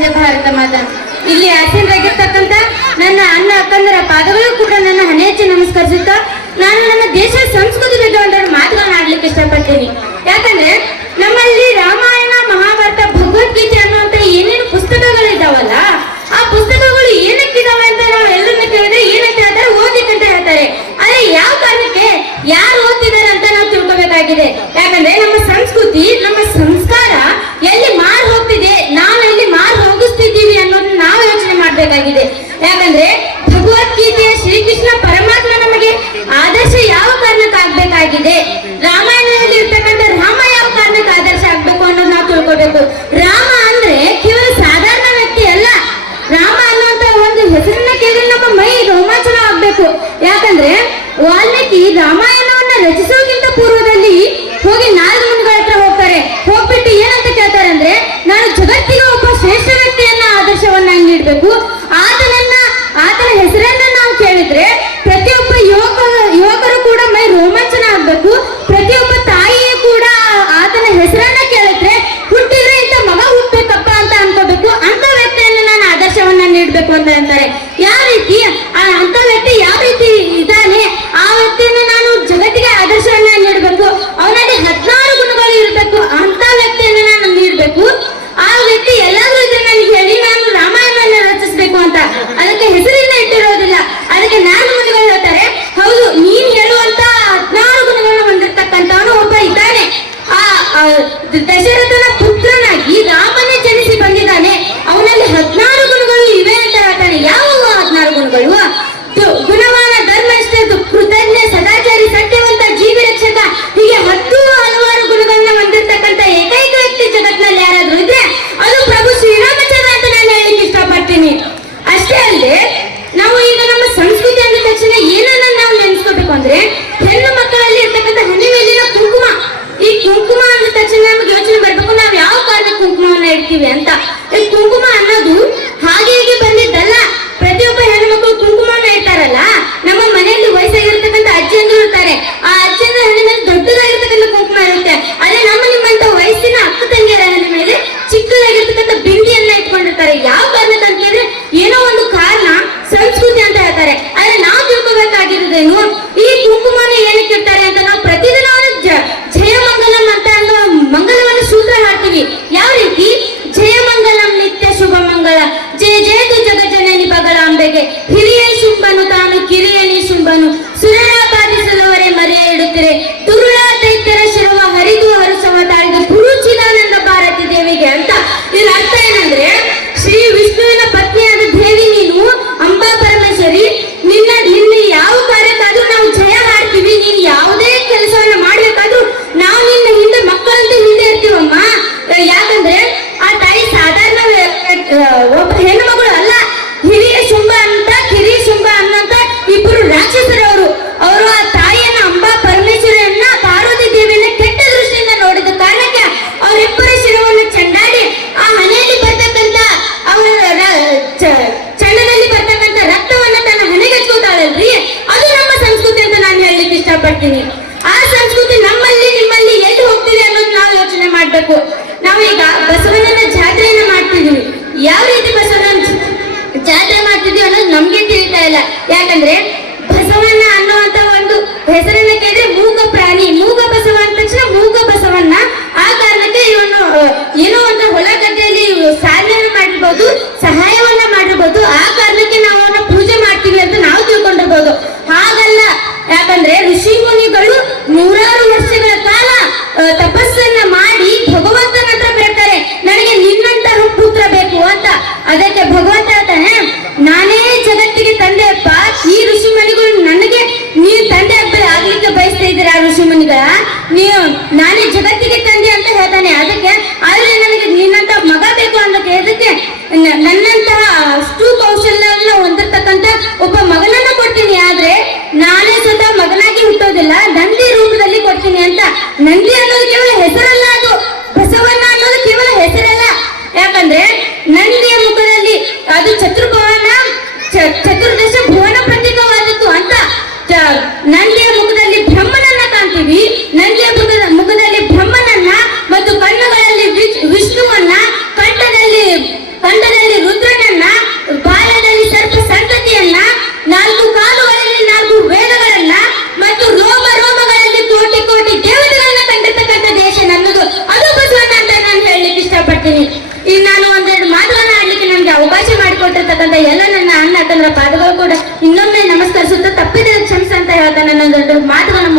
ಜಯ ಭಾರತ ಮಾತಾ. ಇಲ್ಲಿ ಆಸೀನರಾಗಿರ್ತಕ್ಕಂಥ ನನ್ನ ಅಣ್ಣ, ಅಕ್ಕಂದರ ಪಾದಗಳು ಕೂಡ ನನ್ನ ಹಣೆಚ್ಚಿ ನಮಸ್ಕರಿಸುತ್ತಾ, ನಾನು ನನ್ನ ದೇಶ, ಸಂಸ್ಕೃತಿ ಬಗ್ಗೆ ಒಂದರ ಮಾತುಗಳನ್ನ ಆಡ್ಲಿಕ್ಕೆ ಇಷ್ಟಪಡ್ತೀನಿ. ಯಾಕಂದ್ರೆ ವಾಲ್ಮೀಕಿ ರಾಮಾಯಣವನ್ನ ರಚಿಸೋಕ್ಕಿಂತ ಪೂರ್ವ ದಶರಥನ ಪುತ್ರನಾಗಿ ರಾಮನೇ ಜನಿಸಿ ಬಂದಿದ್ದಾನೆ. ಅವನಲ್ಲಿ ಹದಿನಾರು ক্ষেত্রে ಆ ಸಂಸ್ಕೃತಿ ನಮ್ಮಲ್ಲಿ, ನಿಮ್ಮಲ್ಲಿ ಎಲ್ಲಿ ಹೋಗ್ತಿದೆ ಅನ್ನೋದು ನಾವು ಯೋಚನೆ ಮಾಡಬೇಕು. ನಾವೀಗ ಬಸವಣ್ಣನ ಜಾತ್ರೆಯನ್ನ ಮಾಡ್ತಿದೀವಿ. ಯಾವ ರೀತಿ ಬಸವಣ್ಣ ಜಾತ್ರೆ ಮಾಡ್ತಿದೀವಿ ಅನ್ನೋದು ನಮ್ಗೆ ತಿಳಿತಾ ಇಲ್ಲ. ಯಾಕಂದ್ರೆ ನಿನ್ನಿಂದ ನೀವು ನಾನೇ ಜಗತ್ತಿಗೆ ತಂದೆ ಅಂತ ಹೇಳ್ತಾನೆ. ಅದಕ್ಕೆ ಆದ್ರೆ ನನಗೆ ನಿನ್ನಂತ ಮಗ ಬೇಕು ಅನ್ನೋಕೆ ಅದಕ್ಕೆ ನನ್ನಂತಹ ಅಷ್ಟು ಕೌಶಲ್ಯ ಹೊಂದಿರತಕ್ಕಂತ ಒಬ್ಬ ಮಗನನ್ನ ಕೊಡ್ತೀನಿ. ಆದ್ರೆ ನಾನೇ ಸ್ವತಃ ಮಗನಾಗಿ ಹುಟ್ಟೋದಿಲ್ಲ ನಂದಿ ರೂಪದಲ್ಲಿ ಕೊಡ್ತೀನಿ ಅಂತ. ನಂದಿ ಅನ್ನೋದು ಕೇವಲ ಹೆಸರಲ್ಲ ಅದು. ಬಸವಣ್ಣ ಅನ್ನೋದು ಕೇವಲ ಹೆಸರಲ್ಲ. ಯಾಕಂದ್ರೆ ನಂದಿಯ ಮುಖದಲ್ಲಿ ಅದು ಚತುರ್ ಇಲ್ಲಿ ನಾನು ಒಂದೆರಡು ಮಾತುಗಳನ್ನ ಆಡ್ಲಿಕ್ಕೆ ನನಗೆ ಅವಕಾಶ ಮಾಡಿಕೊಟ್ಟಿರ್ತಕ್ಕಂಥ ಎಲ್ಲ ನನ್ನ ಅಣ್ಣ ತನ್ನ ಪಾದಗಳು ಕೂಡ ಇನ್ನೊಮ್ಮೆ ನಮಸ್ಕರಿಸುತ್ತಾ ತಪ್ಪಿದ ಕ್ಷಮಿಸ ಅಂತ ಹೇಳ್ತಾ ನನ್ನ ಮಾತುಗಳನ್ನ